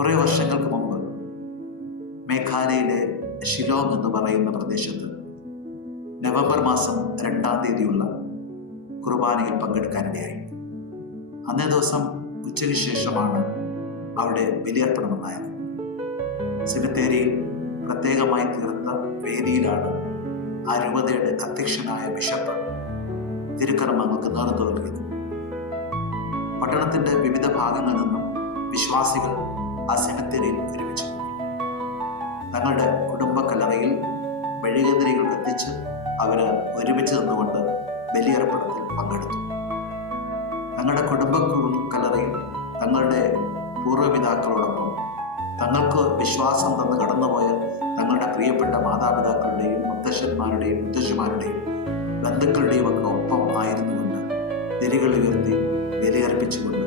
കുറേ വർഷങ്ങൾക്ക് മുമ്പ് മേഘാലയയിലെ ഷിലോങ് എന്ന് പറയുന്ന പ്രദേശത്ത് നവംബർ മാസം രണ്ടാം തീയതിയുള്ള കുർബാനയിൽ പങ്കെടുക്കാനിടയായി. അന്നേ ദിവസം ഉച്ചയ്ക്ക് ശേഷമാണ് അവിടെ ബലിയർപ്പണമെന്നായത് സെമിത്തേരിയിൽ പ്രത്യേകമായി തീർത്ത വേദിയിലാണ് ആ രൂപതയുടെ അധ്യക്ഷനായ ബിഷപ്പ് തിരുക്കർമ്മങ്ങൾക്ക് നേതൃത്വം നൽകിയത്. പട്ടണത്തിന്റെ വിവിധ ഭാഗങ്ങളിൽ നിന്നും വിശ്വാസികൾ ആ സെമിത്തേരിയിൽ ഒരുമിച്ച് തങ്ങളുടെ കലറയിൽ മെഴുകുതിരികൾ കത്തിച്ച് അവർ ഒരുമിച്ച് നിന്നുകൊണ്ട് ബലിയർപ്പണത്തിൽ പങ്കെടുത്തു. തങ്ങളുടെ കുടുംബ കലറയിൽ തങ്ങളുടെ പൂർവപിതാക്കളോടൊപ്പം തങ്ങൾക്ക് വിശ്വാസം തന്ന് കടന്നുപോയ തങ്ങളുടെ പ്രിയപ്പെട്ട മാതാപിതാക്കളുടെയും മുത്തശ്ശന്മാരുടെയും മുത്തശ്ശിമാരുടെയും ബന്ധുക്കളുടെയും ഒക്കെ ഒപ്പം ആയിരുന്നുകൊണ്ട് തിരികൾ ഉയർത്തി ബലിയർപ്പിച്ചുകൊണ്ട്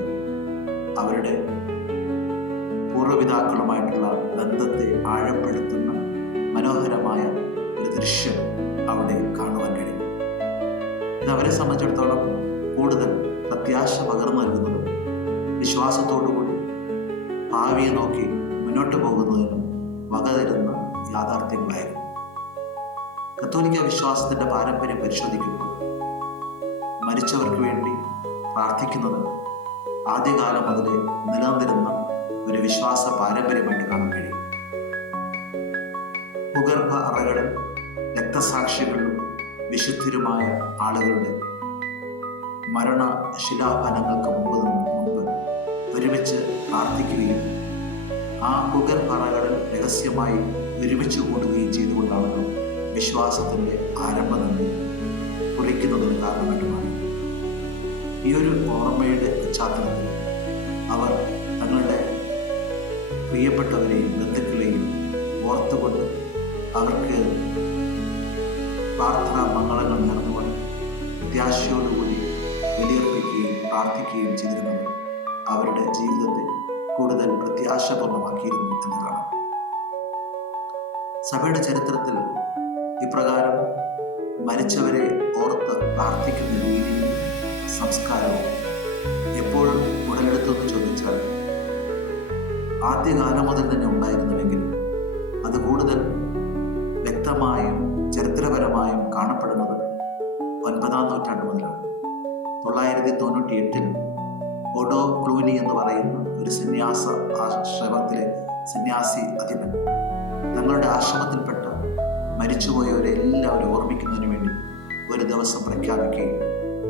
അവരുടെ പൂർവപിതാക്കളുമായിട്ടുള്ള ബന്ധത്തെ ആഴപ്പെടുത്തുന്ന മനോഹരമായ ഒരു ദൃശ്യം അവിടെ കാണുവാൻ കഴിയും. ഇത് അവരെ സംബന്ധിച്ചിടത്തോളം കൂടുതൽ പ്രത്യാശ പകർന്നു നൽകുന്നതും വിശ്വാസത്തോടുകൂടി ഭാവിയെ നോക്കി മുന്നോട്ട് പോകുന്നതിനും വക തരുന്ന യാഥാർത്ഥ്യങ്ങളായിരുന്നു. കത്തോലിക്ക വിശ്വാസത്തിന്റെ പാരമ്പര്യം പരിശോധിക്കുമ്പോൾ മരിച്ചവർക്ക് വേണ്ടി പ്രാർത്ഥിക്കുന്നത് ആദ്യകാലം മുതലേ നിലനിന്നിരുന്ന ഒരു വിശ്വാസ പാരമ്പര്യമായിട്ട് കാണാൻ കഴിയും. ഭൂഗർഭ അറകളും രക്തസാക്ഷികളും വിശുദ്ധരുമായ ആളുകളുടെ മരണ ശിലാഫലങ്ങൾക്ക് മുമ്പ് മുമ്പ് ഒരുമിച്ച് പ്രാർത്ഥിക്കുകയും ആ ഭൂഗർഭറകളിൽ രഹസ്യമായി ഒരുമിച്ച് കൂടുകയും ചെയ്തുകൊണ്ടാണ് വിശ്വാസത്തിന്റെ ആരംഭം തന്നെ കുറിക്കുന്നതിന് കാരണമായിട്ടുമാണ്. ഈ ഒരു ഓർമ്മയുടെ പശ്ചാത്തലത്തിൽ അവർ തങ്ങളുടെ പ്രിയപ്പെട്ടവരെയും ബന്ധുക്കളെയും ഓർത്തുകൊണ്ട് അവർക്ക് പ്രാർത്ഥനാ മംഗളങ്ങൾ നേർന്നുകൊണ്ട് പ്രത്യാശയോടുകൂടി ബലിയർപ്പിക്കുകയും പ്രാർത്ഥിക്കുകയും ചെയ്തിരുന്നത് അവരുടെ ജീവിതത്തെ കൂടുതൽ പ്രത്യാശപൂർണമാക്കിയിരുന്നു എന്ന് കാണാം. സഭയുടെ ചരിത്രത്തിൽ ഇപ്രകാരം മരിച്ചവരെ ഓർത്ത് പ്രാർത്ഥിക്കുന്ന രീതിയും സംസ്കാരവും എപ്പോഴും ഉടലെടുത്തെന്ന് ചോദിച്ചാൽ ആദ്യകാലം മുതൽ തന്നെ ഉണ്ടായിരുന്നുവെങ്കിൽ അത് കൂടുതൽ വ്യക്തമായും ചരിത്രപരമായും കാണപ്പെടുന്നത് ഒൻപതാം നൂറ്റാണ്ട് മുതലാണ്. തൊള്ളായിരത്തി തൊണ്ണൂറ്റി എട്ടിൽ ഒഡോ ക്ലൂനി എന്ന് പറയുന്ന ഒരു സന്യാസ ആശ്രമത്തിലെ സന്യാസി അധിപൻ തങ്ങളുടെ ആശ്രമത്തിൽപ്പെട്ട മരിച്ചുപോയവരെ എല്ലാവരും ഓർമ്മിക്കുന്നതിന് വേണ്ടി ഒരു ദിവസം പ്രഖ്യാപിക്കുകയും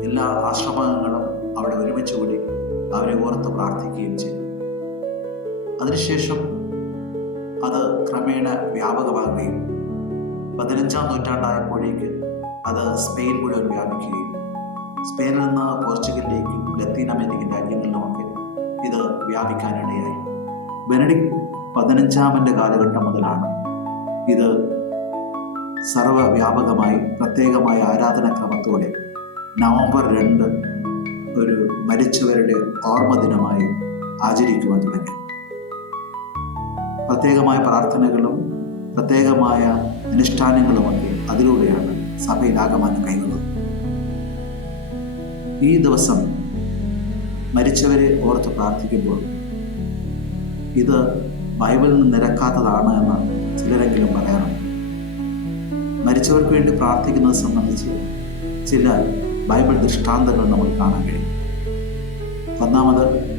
എല്ലാ ആശ്രമങ്ങളും അവിടെ ഒരുമിച്ചുകൂടി അവരെ ഓർത്ത് പ്രാർത്ഥിക്കുകയും ചെയ്തു. അതിനുശേഷം അത് ക്രമേണ വ്യാപകമാകുകയും പതിനഞ്ചാം നൂറ്റാണ്ടായപ്പോഴേക്ക് അത് സ്പെയിൻ മുഴുവൻ വ്യാപിക്കുകയും സ്പെയിനിൽ നിന്ന് പോർച്ചുഗലിലേക്കും ലത്തീൻ അമേരിക്കൻ രാജ്യങ്ങളിലുമൊക്കെ ഇത് വ്യാപിക്കാനിടയായി. ബെനഡിക് പതിനഞ്ചാമന്റെ കാലഘട്ടം മുതലാണ് ഇത് സർവവ്യാപകമായി പ്രത്യേകമായ ആരാധനാക്രമത്തോടെ നവംബർ രണ്ട് ഒരു മരിച്ചവരുടെ ഓർമ്മ ദിനമായി ആചരിക്കുവാൻ തുടങ്ങി. പ്രത്യേകമായ പ്രാർത്ഥനകളും പ്രത്യേകമായ അനുഷ്ഠാനങ്ങളുമൊക്കെ അതിലൂടെയാണ് സഭയിൽ ആകമാനം കൈവന്നത് ഈ ദിവസം മരിച്ചവരെ ഓർത്ത് പ്രാർത്ഥിക്കുമ്പോൾ ഇത് ബൈബിളിൽ നിന്ന് നിരക്കാത്തതാണ് എന്ന് ചിലരെങ്കിലും പറയാറുണ്ട് മരിച്ചവർക്ക് വേണ്ടി പ്രാർത്ഥിക്കുന്നത് സംബന്ധിച്ച് ചില ബൈബിൾ ദൃഷ്ടാന്തങ്ങൾ നമ്മൾ കാണാൻ കഴിയും. ഒന്നാമത്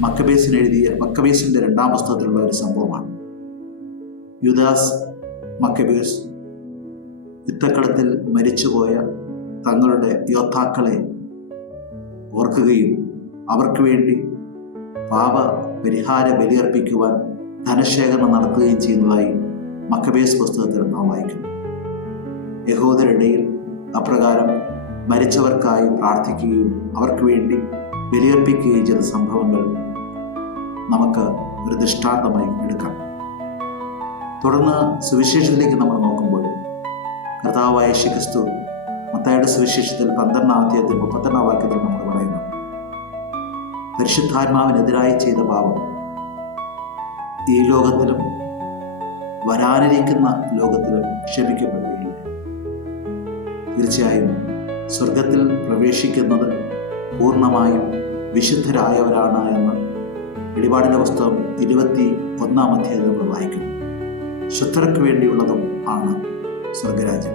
മക്കബേസിന് എഴുതിയ മക്കബേസിന്റെ രണ്ടാം പുസ്തകത്തിലുള്ള ഒരു സംഭവമാണ്. യുദാസ് മക്കബേസ് യുദ്ധക്കളത്തിൽ മരിച്ചുപോയ തങ്ങളുടെ യോദ്ധാക്കളെ ഓർക്കുകയും അവർക്ക് വേണ്ടി പാപ പരിഹാര ബലിയർപ്പിക്കുവാൻ ധനശേഖരണം നടത്തുകയും ചെയ്യുന്നതായി മക്കബേസ് പുസ്തകത്തിൽ നാം വായിക്കുന്നു. യഹൂദരിടയിൽ അപ്രകാരം മരിച്ചവർക്കായി പ്രാർത്ഥിക്കുകയും അവർക്ക് വേണ്ടി ബലിയർപ്പിക്കുകയും ചെയ്ത സംഭവങ്ങൾ നമുക്ക് ഒരു ദൃഷ്ടാന്തമായി എടുക്കാം. തുടർന്ന് സുവിശേഷത്തിലേക്ക് നമ്മൾ നോക്കുമ്പോൾ കർത്താവായ ക്രിസ്തു മത്തായുടെ സുവിശേഷത്തിൽ പന്ത്രണ്ടാം അധ്യായത്തിൽ മുപ്പത്തെണ്ണാം വാക്യത്തിൽ നമ്മൾ പറയുന്നു പരിശുദ്ധാത്മാവിനെതിരായി ചെയ്ത പാപം ഈ ലോകത്തിലും വരാനിരിക്കുന്ന ലോകത്തിലും ക്ഷമിക്കപ്പെടുകയില്ല. തീർച്ചയായും സ്വർഗത്തിൽ പ്രവേശിക്കുന്നത് പൂർണമായും വിശുദ്ധരായവരാണ് എന്ന് വെളിപാടിന്റെ പുസ്തകം ഇരുപത്തി ഒന്നാം അധ്യായം നമ്മൾ വായിക്കുന്നു. ശുദ്ധർക്ക് വേണ്ടിയുള്ളതും ആണ് സ്വർഗരാജ്യം.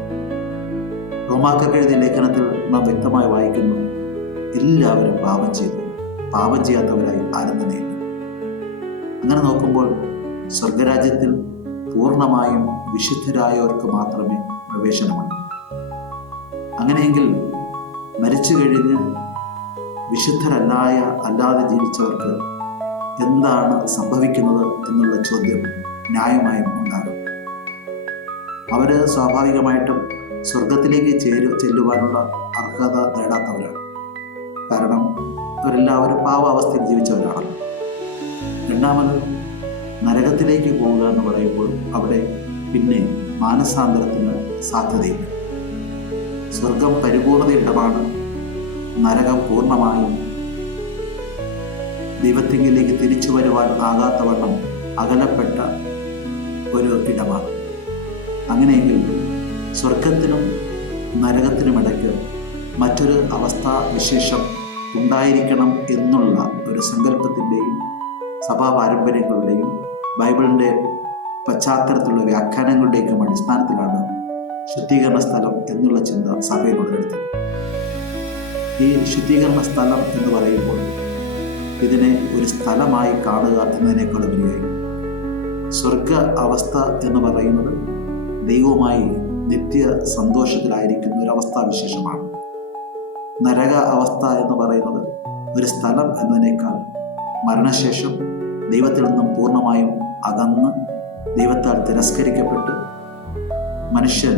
റോമാക്കർക്ക് എഴുതിയ ലേഖനത്തിൽ നാം വ്യക്തമായി വായിക്കുന്നു എല്ലാവരും പാപം ചെയ്തു പാപം ചെയ്യാത്തവരായി ആരും തന്നെയില്ല അങ്ങനെ നോക്കുമ്പോൾ സ്വർഗരാജ്യത്തിൽ പൂർണമായും വിശുദ്ധരായവർക്ക് മാത്രമേ പ്രവേശനമുള്ളൂ. അങ്ങനെയെങ്കിൽ മരിച്ചു കഴിഞ്ഞ് വിശുദ്ധരല്ലായ അല്ലാതെ ജീവിച്ചവർക്ക് എന്താണ് സംഭവിക്കുന്നത് എന്നുള്ള ചോദ്യം ന്യായമായും ഉണ്ടാകും. അവർ സ്വാഭാവികമായിട്ടും സ്വർഗത്തിലേക്ക് ചേരു ചെല്ലുവാനുള്ള അർഹത നേടാത്തവരാണ്. കാരണം അവരെല്ലാവരും പാവാവസ്ഥയിൽ ജീവിച്ചവരാണ്. രണ്ടാമത് നരകത്തിലേക്ക് പോവുക എന്ന് പറയുമ്പോൾ അവിടെ പിന്നെ മാനസാന്തരത്തിന് സാധ്യതയില്ല. സ്വർഗം പരിപൂർണതയുള്ളതാണ് നരകം പൂർണമായും ദൈവത്തിങ്കിലേക്ക് തിരിച്ചു വരുവാൻ ആകാത്തവണ്ണം അകലപ്പെട്ട ഒരു ഇടമാണ്. അങ്ങനെയെങ്കിൽ സ്വർഗത്തിനും നരകത്തിനുമിടയ്ക്ക് മറ്റൊരു അവസ്ഥാ വിശേഷം ഉണ്ടായിരിക്കണം എന്നുള്ള ഒരു സങ്കല്പത്തിന്റെയും സഭാ പാരമ്പര്യങ്ങളുടെയും ബൈബിളിന്റെ പശ്ചാത്തലത്തിലുള്ള വ്യാഖ്യാനങ്ങളുടെയൊക്കെ അടിസ്ഥാനത്തിലാണ് ശുദ്ധീകരണ സ്ഥലം എന്നുള്ള ചിന്ത സഭയിൽ ഉടലെടുത്തത് ഈ ശുദ്ധീകരണ സ്ഥലം എന്ന് പറയുമ്പോൾ ഇതിനെ ഒരു സ്ഥലമായി കാണുക എന്നതിനേക്കാൾ ഉപരിയായി. സ്വർഗ അവസ്ഥ എന്ന് പറയുന്നത് ദൈവവുമായി നിത്യ സന്തോഷത്തിലായിരിക്കുന്ന ഒരു അവസ്ഥാവിശേഷമാണ്. നരക അവസ്ഥ എന്ന് പറയുന്നത് ഒരു സ്ഥലം എന്നതിനേക്കാൾ മരണശേഷം ദൈവത്തിൽ നിന്നും പൂർണമായും അകന്ന് ദൈവത്താൽ തിരസ്കരിക്കപ്പെട്ട് മനുഷ്യൻ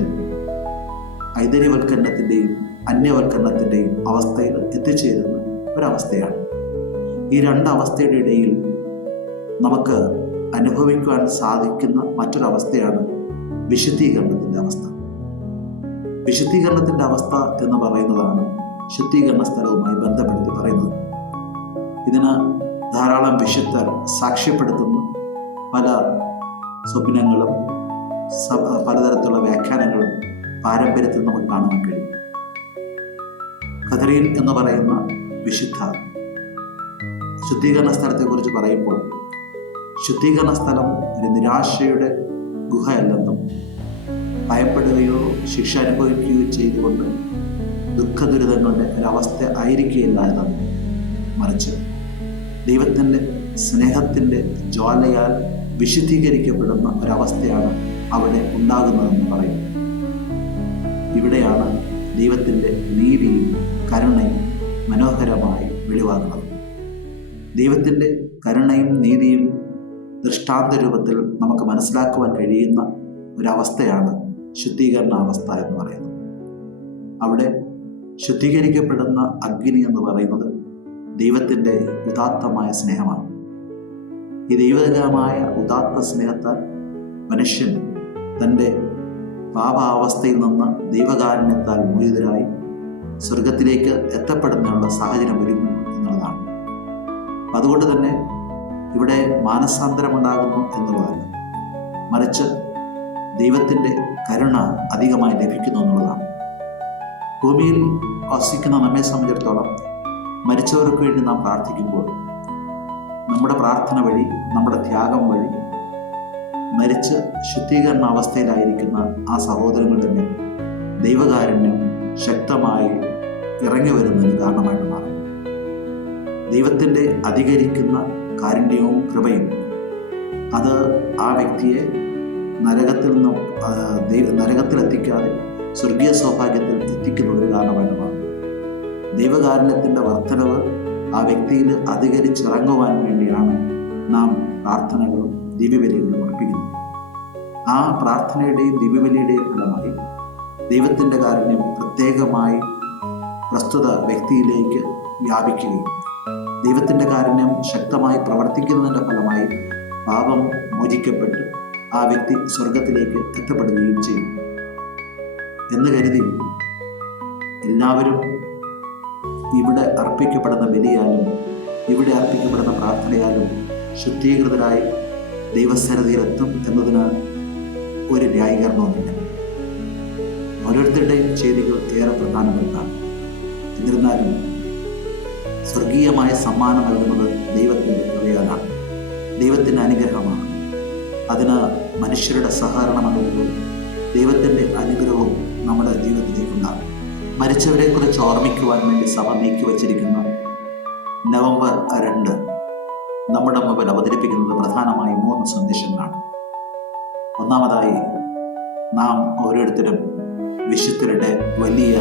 ഐതര്യവൽക്കരണത്തിന്റെയും അന്യവൽക്കരണത്തിന്റെയും അവസ്ഥയിൽ എത്തിച്ചേരുന്ന ഒരവസ്ഥയാണ്. ഈ രണ്ട് അവസ്ഥയുടെ ഇടയിൽ നമുക്ക് അനുഭവിക്കുവാൻ സാധിക്കുന്ന മറ്റൊരവസ്ഥയാണ് വിശുദ്ധീകരണത്തിന്റെ അവസ്ഥ. വിശുദ്ധീകരണത്തിന്റെ അവസ്ഥ എന്ന് പറയുന്നതാണ് ശുദ്ധീകരണ സ്ഥലവുമായി ബന്ധപ്പെടുത്തി പറയുന്നത്. ഇതിന് ധാരാളം വിശുദ്ധർ സാക്ഷ്യപ്പെടുത്തുന്ന പല സ്വപ്നങ്ങളും പലതരത്തിലുള്ള വ്യാഖ്യാനങ്ങളും പാരമ്പര്യത്തിൽ നമുക്ക് കാണാൻ കഴിയും. കഥറീൻ എന്ന് പറയുന്ന വിശുദ്ധ ശുദ്ധീകരണ സ്ഥലത്തെക്കുറിച്ച് പറയുമ്പോൾ ശുദ്ധീകരണ സ്ഥലം ഒരു നിരാശയുടെ ഗുഹയല്ലെന്നും ഭയപ്പെടുകയോ ശിക്ഷ അനുഭവിക്കുകയോ ചെയ്തുകൊണ്ട് ദുഃഖദുരിതങ്ങളുടെ ഒരവസ്ഥ ആയിരിക്കുകയില്ല എന്നും മറിച്ച് ദൈവത്തിന്റെ സ്നേഹത്തിന്റെ ജ്വാലയാൽ വിശുദ്ധീകരിക്കപ്പെടുന്ന ഒരവസ്ഥയാണ് അവിടെ ഉണ്ടാകുന്നതെന്ന് പറയും. ഇവിടെയാണ് ദൈവത്തിന്റെ നീതിയും കരുണയും മനോഹരമായി വെളിവാകുന്നത്. ദൈവത്തിന്റെ കരുണയും നീതിയും ദൃഷ്ടാന്ത രൂപത്തിൽ നമുക്ക് മനസ്സിലാക്കുവാൻ കഴിയുന്ന ഒരവസ്ഥയാണ് ശുദ്ധീകരണ അവസ്ഥ എന്ന് പറയുന്നത്. അവിടെ ശുദ്ധീകരിക്കപ്പെടുന്ന അഗ്നി എന്ന് പറയുന്നത് ദൈവത്തിന്റെ ഉദാത്തമായ സ്നേഹമാണ്. ഈ ദൈവകരമായ ഉദാത്ത സ്നേഹത്താൽ മനുഷ്യൻ തന്റെ പാപാവസ്ഥയിൽ നിന്ന് ദൈവകാരുണ്യത്താൽ മോചിതരായി സ്വർഗത്തിലേക്ക് എത്തപ്പെടുന്നതിനുള്ള സാഹചര്യം ഒരുങ്ങും എന്നുള്ളതാണ് അതുകൊണ്ട് തന്നെ ഇവിടെ മാനസാന്തരമുണ്ടാകുന്നു എന്നുള്ളതല്ല. മറിച്ച് ദൈവത്തിന്റെ കരുണ അധികമായി ലഭിക്കുന്നു എന്നുള്ളതാണ്. ഭൂമിയിൽ വസിക്കുന്ന നമ്മെ സംബന്ധിച്ചിടത്തോളം മരിച്ചവർക്ക് വേണ്ടി നാം പ്രാർത്ഥിക്കുമ്പോൾ നമ്മുടെ പ്രാർത്ഥന വഴി നമ്മുടെ ത്യാഗം വഴി മരിച്ച് ശുദ്ധീകരണ അവസ്ഥയിലായിരിക്കുന്ന ആ സഹോദരങ്ങളുടെ മേൽ ദൈവകാരുണ്യം ശക്തമായി ഇറങ്ങി വരുന്നതിന് കാരണമായിട്ട് മാറും. ദൈവത്തിന്റെ അധികരിക്കുന്ന കാരുണ്യവും കൃപയും. അത് ആ വ്യക്തിയെ നരകത്തിൽ നിന്നും നരകത്തിലെത്തിക്കാതെ സ്വർഗീയ സൗഭാഗ്യത്തിൽ എത്തിക്കുന്ന ഒരു കാരണമായിട്ട് മാറും ദൈവകാരുണ്യത്തിന്റെ വർധനവ് ആ വ്യക്തിയിൽ അധികരിച്ചിറങ്ങുവാൻ വേണ്ടിയാണ് നാം പ്രാർത്ഥനകളും ദിവ്യബലികളും അർപ്പിക്കുന്നത്. ആ പ്രാർത്ഥനയുടെയും ദിവ്യബലിയുടെയും ഫലമായി ദൈവത്തിന്റെ കാരുണ്യം പ്രത്യേകമായി പ്രസ്തുത വ്യക്തിയിലേക്ക് വ്യാപിക്കുകയും ദൈവത്തിന്റെ കാരുണ്യം ശക്തമായി പ്രവർത്തിക്കുന്നതിന്റെ ഫലമായി പാപം മോചിക്കപ്പെട്ട്. ആ വ്യക്തി സ്വർഗത്തിലേക്ക് എത്തപ്പെടുകയും ചെയ്യും എന്ന് കരുതി എല്ലാവരും ഇവിടെ അർപ്പിക്കപ്പെടുന്ന ബലിയാലും ഇവിടെ അർപ്പിക്കപ്പെടുന്ന പ്രാർത്ഥനയാലും ശുദ്ധീകൃതരായി ദൈവസ്ഥരതിയിലെത്തും എന്നതിന് ഒരു ന്യായീകരണവുമില്ല ഓരോരുത്തരുടെയും ചെയ്തികൾ ഏറെ പ്രധാനപ്പെട്ടതാണ്. എന്നിരുന്നാലും സ്വർഗീയമായ സമ്മാനം നൽകുന്നത് ദൈവത്തിന്റെ കൃപയാലാണ്. ദൈവത്തിന്റെ അനുഗ്രഹമാണ്. അതിന് മനുഷ്യരുടെ സഹകരണമല്ലെങ്കിൽ ദൈവത്തിന്റെ അനുഗ്രഹവും നമ്മുടെ ജീവിതത്തിലേക്കുണ്ടാകും മരിച്ചവരെ കുറിച്ച് ഓർമ്മിക്കുവാൻ വേണ്ടി സഭ നീക്കി വച്ചിരിക്കുന്ന നവംബർ രണ്ട് നമ്മുടെ മുമ്പിൽ അവതരിപ്പിക്കുന്നത് പ്രധാനമായും മൂന്ന് സന്ദേശങ്ങളാണ്. ഒന്നാമതായി നാം ഓരോരുത്തരും വിശുദ്ധരുടെ വലിയ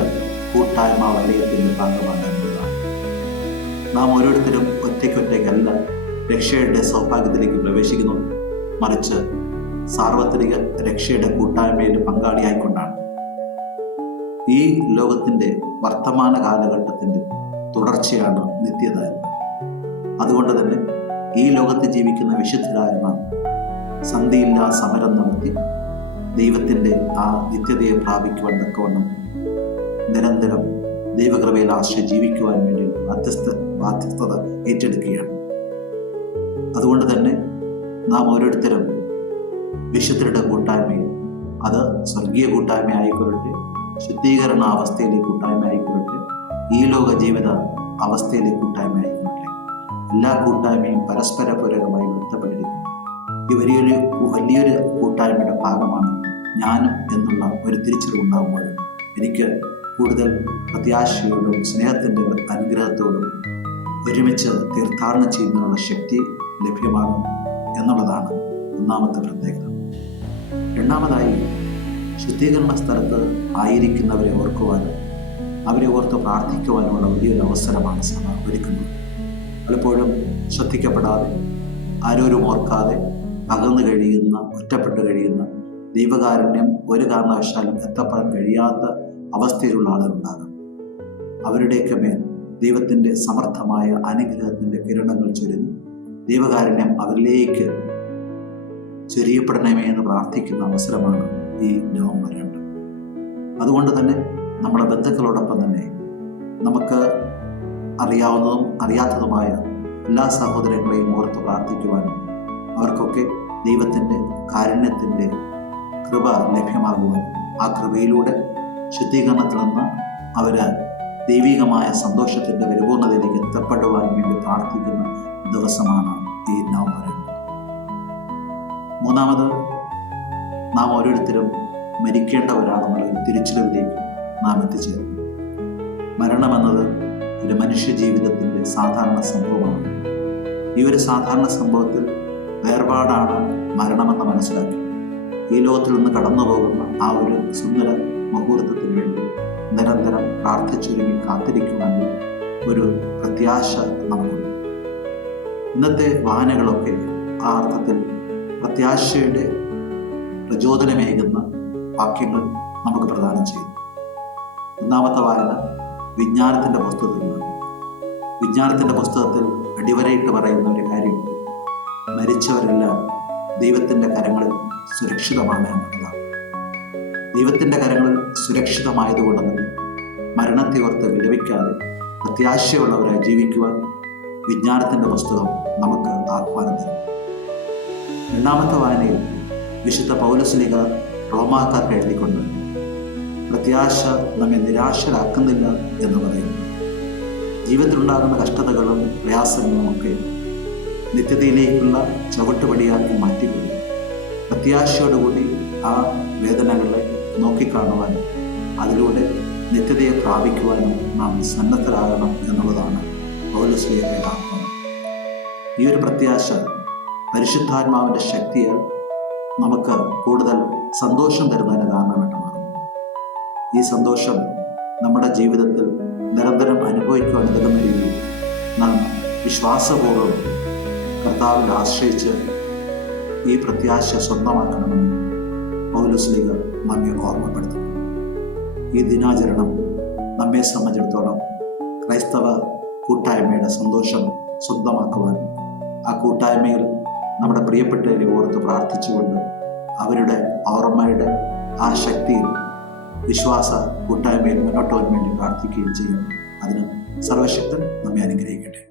കൂട്ടായ്മ വലയത്തിന്റെ ഭാഗമാകേണ്ടതാണ് നാം ഓരോരുത്തരും ഒറ്റയ്ക്കൊറ്റയ്ക്കല്ല രക്ഷയുടെ സൗഭാഗ്യത്തിലേക്ക് പ്രവേശിക്കുന്നു. മറിച്ച് സാർവത്രിക രക്ഷയുടെ കൂട്ടായ്മയിൽ പങ്കാളിയായിക്കൊണ്ടാണ്. ഈ ലോകത്തിന്റെ വർത്തമാന കാലഘട്ടത്തിന്റെ തുടർച്ചയാണ് നിത്യത അതുകൊണ്ട് തന്നെ ഈ ലോകത്ത് ജീവിക്കുന്ന വിശുദ്ധരായ നാം സന്ധിയില്ലാ സമരം നടത്തി ദൈവത്തിന്റെ ആ നിത്യതയെ പ്രാപിക്കുവാൻ തക്കവണ്ണം നിരന്തരം ദൈവകൃപയിൽ ആശ്രയം ജീവിക്കുവാൻ വേണ്ടി ബാധ്യസ്ഥ ബാധ്യസ്ഥത ഏറ്റെടുക്കുകയാണ്. അതുകൊണ്ട് തന്നെ നാം ഓരോരുത്തരും വിശുദ്ധരുടെ കൂട്ടായ്മയിൽ അത് സ്വർഗീയ കൂട്ടായ്മ ആയിക്കൊള്ളട്ടെ ശുദ്ധീകരണ അവസ്ഥയിലെ കൂട്ടായ്മ ആയിക്കൊള്ളട്ടെ ഈ ലോക ജീവിത അവസ്ഥയിലെ കൂട്ടായ്മ ആയിക്കൊള്ളട്ടെ. എല്ലാ കൂട്ടായ്മയും പരസ്പര പൂരകമായി ബന്ധപ്പെട്ടിരിക്കുന്നു ഈ വലിയൊരു വലിയൊരു കൂട്ടായ്മയുടെ ഭാഗമാണ് ഞാനും എന്നുള്ള ഒരു തിരിച്ചറിവുണ്ടാകുമ്പോൾ എനിക്ക് കൂടുതൽ പ്രത്യാശയോടും സ്നേഹത്തിന്റെ അനുഗ്രഹത്തോടും ഒരുമിച്ച് തീർത്ഥാടനം ചെയ്യുന്നതിനുള്ള ശക്തി ലഭ്യമാകും എന്നുള്ളതാണ് ഒന്നാമത്തെ പ്രത്യേകത. രണ്ടാമതായി ശുദ്ധീകരണ സ്ഥലത്ത് ആയിരിക്കുന്നവരെ ഓർക്കുവാനും അവരെ ഓർത്ത് പ്രാർത്ഥിക്കുവാനുമുള്ള വലിയൊരു അവസരമാണ് സഭ ഒരുക്കുന്നത്. പലപ്പോഴും ശ്രദ്ധിക്കപ്പെടാതെ ആരോരും ഓർക്കാതെ അകന്നു കഴിയുന്ന ഒറ്റപ്പെട്ട് കഴിയുന്ന ദൈവകാരുണ്യം ഒരു കാരണവശാലും എത്തപ്പെടാൻ കഴിയാത്ത അവസ്ഥയിലുള്ള ആളുകളുണ്ടാകാം അവരുടെയൊക്കെ മേൽ ദൈവത്തിന്റെ സമർത്ഥമായ അനുഗ്രഹത്തിന്റെ കിരണങ്ങൾ ചൊരിഞ്ഞ് ദൈവകാരുണ്യം അവരിലേക്ക് ചൊരിയപ്പെടണമേ എന്ന് പ്രാർത്ഥിക്കുന്ന അവസരമാണ് ഈ നവംബർ രണ്ട്. അതുകൊണ്ട് തന്നെ നമ്മുടെ ബന്ധുക്കളോടൊപ്പം തന്നെ നമുക്ക് അറിയാവുന്നതും അറിയാത്തതുമായ എല്ലാ സഹോദരങ്ങളെയും ഓർത്ത് പ്രാർത്ഥിക്കുവാനും അവർക്കൊക്കെ ദൈവത്തിന്റെ കാരുണ്യത്തിന്റെ കൃപ ലഭ്യമാകുവാൻ ആ കൃപയിലൂടെ ശുദ്ധീകരണത്തിൽ നിന്ന് അവർ ദൈവികമായ സന്തോഷത്തിന്റെ പരിപൂർണതയിലേക്ക് എത്തപ്പെടുവാൻ വേണ്ടി പ്രാർത്ഥിക്കുന്ന ദിവസമാണ് ഈ നവംബർ. രണ്ട് മൂന്നാമത് നാം ഓരോരുത്തരും മരിക്കേണ്ടവരാണെന്നുള്ള ഒരു തിരിച്ചറിവിലേക്ക് നാം എത്തിച്ചേർന്നു മരണമെന്നത് ഒരു മനുഷ്യ ജീവിതത്തിന്റെ സാധാരണ സംഭവമാണ്. ഈ ഒരു സാധാരണ സംഭവത്തിൽ വേർപാടാണ് മരണമെന്ന് മനസ്സിലാക്കി. ഈ ലോകത്തിൽ നിന്ന് കടന്നു പോകുന്ന ആ ഒരു സുന്ദര മുഹൂർത്തത്തിന് വേണ്ടി നിരന്തരം പ്രാർത്ഥിച്ചൊരുങ്ങി കാത്തിരിക്കുവാനും ഒരു പ്രത്യാശ നമുക്കുണ്ട്. ഇന്നത്തെ വായനകളൊക്കെ ആ അർത്ഥത്തിൽ പ്രത്യാശയുടെ പ്രചോദനമേകുന്ന വാക്യങ്ങൾ നമുക്ക് പ്രദാനം ചെയ്യുന്നു. ഒന്നാമത്തെ വായന വിജ്ഞാനത്തിന്റെ പുസ്തകത്തിലാണ്. വിജ്ഞാനത്തിന്റെ പുസ്തകത്തിൽ അടിവരയിട്ട് പറയുന്ന ഒരു കാര്യം മരിച്ചവരെല്ലാം ദൈവത്തിന്റെ കരങ്ങളിൽ സുരക്ഷിതമാണ് എന്നുള്ളതാണ്. ദൈവത്തിന്റെ കരങ്ങളിൽ സുരക്ഷിതമായതുകൊണ്ട് തന്നെ മരണത്തെ ഓർത്ത് വിലപിക്കാതെ പ്രത്യാശയുള്ളവരായി ജീവിക്കുവാൻ വിജ്ഞാനത്തിന്റെ പുസ്തകം നമുക്ക് ആഹ്വാനം തരും. രണ്ടാമത്തെ വായനയിൽ വിശുദ്ധ പൗലസ്ലിക റോമാക്കാർക്ക് എഴുതിക്കൊണ്ട് പ്രത്യാശ നമ്മെ നിരാശരാക്കുന്നില്ല എന്ന് പറയുന്നു. ജീവിതത്തിലുണ്ടാകുന്ന കഷ്ടതകളും പ്രയാസങ്ങളും ഒക്കെ നിത്യതയിലേക്കുള്ള ചവിട്ടുപടിയാക്കി മാറ്റിക്കൊണ്ട് പ്രത്യാശയോടുകൂടി ആ വേദനകളെ നോക്കിക്കാണുവാനും അതിലൂടെ നിത്യതയെ പ്രാപിക്കുവാനും നാം സന്നദ്ധരാകണം എന്നുള്ളതാണ് പൗലസ്ലിയുടെ ഈ ഒരു പ്രത്യാശ പരിശുദ്ധാത്മാവിന്റെ ശക്തിയാൽ നമുക്ക് കൂടുതൽ സന്തോഷം തരുന്നതിന് കാരണമായിട്ട് മാറും ഈ സന്തോഷം നമ്മുടെ ജീവിതത്തിൽ നിരന്തരം അനുഭവിക്കുവാൻ രീതിയിൽ നാം വിശ്വാസപൂർവം കർത്താവിൽ ആശ്രയിച്ച് ഈ പ്രത്യാശ സ്വന്തമാക്കണമെന്ന് പൗലുസ്ലിക നമ്മെ ഓർമ്മപ്പെടുത്തുന്നു. ഈ ദിനാചരണം നമ്മെ സംബന്ധിച്ചിടത്തോളം ക്രൈസ്തവ കൂട്ടായ്മയുടെ സന്തോഷം സ്വന്തമാക്കുവാൻ ആ കൂട്ടായ്മയിൽ നമ്മുടെ പ്രിയപ്പെട്ടവരെ ഓർത്ത് പ്രാർത്ഥിച്ചുകൊണ്ട് അവരുടെ ഓർമ്മയുടെ ആ ശക്തിയിൽ വിശ്വാസ കൂട്ടായ്മയിൽ മുന്നോട്ട് പോകാൻ വേണ്ടി പ്രാർത്ഥിക്കുകയും ചെയ്യും അതിന് സർവശക്തൻ നമ്മെ അനുഗ്രഹിക്കട്ടെ.